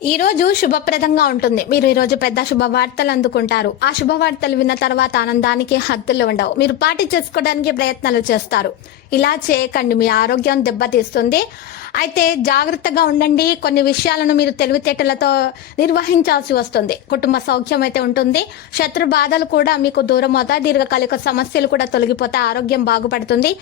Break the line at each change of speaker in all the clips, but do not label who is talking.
ఈ రోజు శుభప్రదంగా ఉంటుంది. మీరు ఈ రోజు పెద్ద శుభవార్తలు అందుకుంటారు. ఆ శుభవార్తలు విన్న తర్వాత ఆనందానికి హద్దులు ఉండవు. మీరు పార్టీ చేసుకోవడానికి ప్రయత్నాలు చేస్తారు. ఇలా చేయకండి. మీ ఆరోగ్యం దెబ్బతీస్తుంది. అయితే జాగ్రత్తగా ఉండండి. కొన్ని విషయాలను మీరు తెలివితేటలతో నిర్వహించాల్సి వస్తుంది. కుటుంబ సౌఖ్యం అయితే ఉంటుంది. శత్రు బాధలు కూడా మీకు దూరం అవుతాయి దీర్ఘకాలిక సమస్యలు కూడా తొలగిపోతే ఆరోగ్యం బాగుపడుతుంది.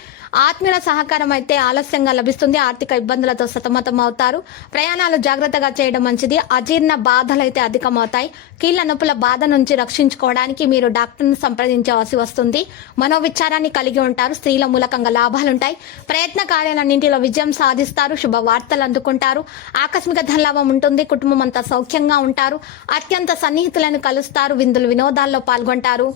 ఆత్మీయుల సహకారం అయితే ఆలస్యంగా లభిస్తుంది. ఆర్థిక ఇబ్బందులతో సతమతం అవుతారు ప్రయాణాలు జాగ్రత్తగా చేయడం మంచిది. అజీర్ణ బాధలు అయితే అధికమవుతాయి. కీళ్ళ నొప్పుల బాధ నుంచి రక్షించుకోవడానికి మీరు డాక్టర్ను సంప్రదించవలసి వస్తుంది. మనోవిచారాన్ని కలిగి ఉంటారు. స్త్రీల మూలకంగా లాభాలుంటాయి. ప్రయత్న కార్యాలన్నింటిలో విజయం సాధిస్తారు. శుభ వార్తలు అందుకుంటారు. ఆకస్మిక ధనలాభం ఉంటుంది. కుటుంబం అంతా సౌఖ్యంగా ఉంటారు. అత్యంత సన్నిహితులను కలుస్తారు. విందులు వినోదాల్లో పాల్గొంటారు.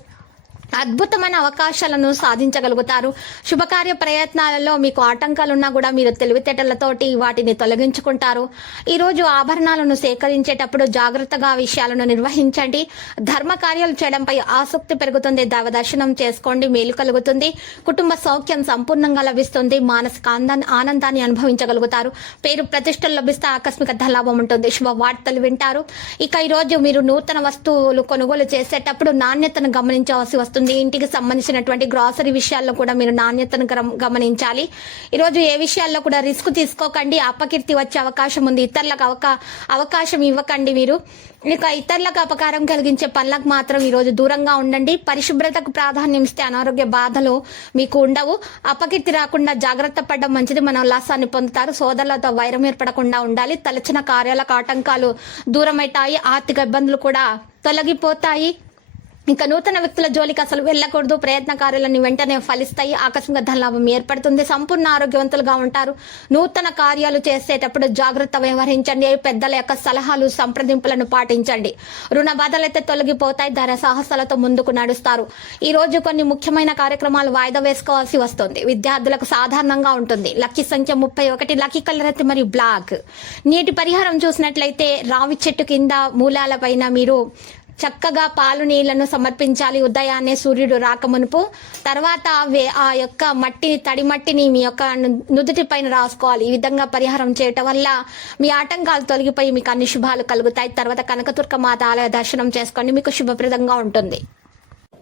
అద్భుతమైన అవకాశాలను సాధించగలుగుతారు. శుభకార్య ప్రయత్నాలలో మీకు ఆటంకాలు ఉన్నా కూడా మీరు తెలివితేటలతోటి వాటిని తొలగించుకుంటారు. ఈరోజు ఆభరణాలను సేకరించేటప్పుడు జాగ్రత్తగా విషయాలను నిర్వహించండి. ధర్మ కార్యాలు చేయడంపై ఆసక్తి పెరుగుతుంది. దైవ దర్శనం చేసుకోండి. మేలు కలుగుతుంది. కుటుంబ సౌఖ్యం సంపూర్ణంగా లభిస్తుంది. మానసిక ఆనందాన్ని అనుభవించగలుగుతారు. పేరు ప్రతిష్టలు లభిస్తే ఆకస్మిక ధనలాభం ఉంటుంది. శుభవార్తలు వింటారు. ఇక ఈరోజు మీరు నూతన వస్తువులు కొనుగోలు చేసేటప్పుడు నాణ్యతను గమనించవలసి వస్తుంది ఇంటికి సంబంధించినటువంటి గ్రాసరీ విషయాల్లో కూడా మీరు నాణ్యతను గమనించాలి. ఈరోజు ఏ విషయాల్లో కూడా రిస్క్ తీసుకోకండి. అపకీర్తి వచ్చే అవకాశం ఉంది. ఇతరులకు అవకా అవకాశం ఇవ్వకండి మీరు. ఇక ఇతరులకు అపకారం కలిగించే పనులకు మాత్రం ఈరోజు దూరంగా ఉండండి. పరిశుభ్రతకు ప్రాధాన్యం ఇస్తే అనారోగ్య బాధలు మీకు ఉండవు. అపకీర్తి రాకుండా జాగ్రత్త పడడం మంచిది. మన ఉల్లాసాన్ని పొందుతారు. సోదరులతో వైరం ఏర్పడకుండా ఉండాలి. తలచిన కార్యాలకు ఆటంకాలు దూరమవుతాయి. ఆర్థిక ఇబ్బందులు కూడా తొలగిపోతాయి. ఇంకా నూతన వ్యక్తుల జోలికి అసలు వెళ్ళకూడదు. ప్రయత్న వెంటనే ఫలిస్తాయి. ఆకస్మిక ధనలాభం ఏర్పడుతుంది. సంపూర్ణ ఆరోగ్యవంతులుగా ఉంటారు. నూతన కార్యాలు చేసేటప్పుడు జాగ్రత్త వ్యవహరించండి. పెద్దల యొక్క సలహాలు సంప్రదింపులను పాటించండి. రుణ బాధలైతే తొలగిపోతాయి. ధర సాహసాలతో ముందుకు నడుస్తారు. ఈ రోజు కొన్ని ముఖ్యమైన కార్యక్రమాలు వాయిదా వేసుకోవాల్సి వస్తుంది. విద్యార్థులకు సాధారణంగా ఉంటుంది. లక్కీ సంఖ్య ముప్పై ఒకటి లక్కీ కలర్ అయితే మరియు బ్లాక్. నీటి పరిహారం చూసినట్లయితే రావి చెట్టు కింద మూలాల పైన మీరు చక్కగా పాలు నీళ్ళను సమర్పించాలి ఉదయాన్నే సూర్యుడు రాకమునుపు తర్వాత వే- ఆ యొక్క మట్టిని తడి మట్టిని మీ యొక్క నుదుటి పైన రాసుకోవాలి. ఈ విధంగా పరిహారం చేయటం వల్ల మీ ఆటంకాలు తొలగిపోయి మీకు అన్ని శుభాలు కలుగుతాయి. తర్వాత కనకదుర్గ మాత ఆలయ దర్శనం చేసుకోండి. మీకు శుభప్రదంగా ఉంటుంది.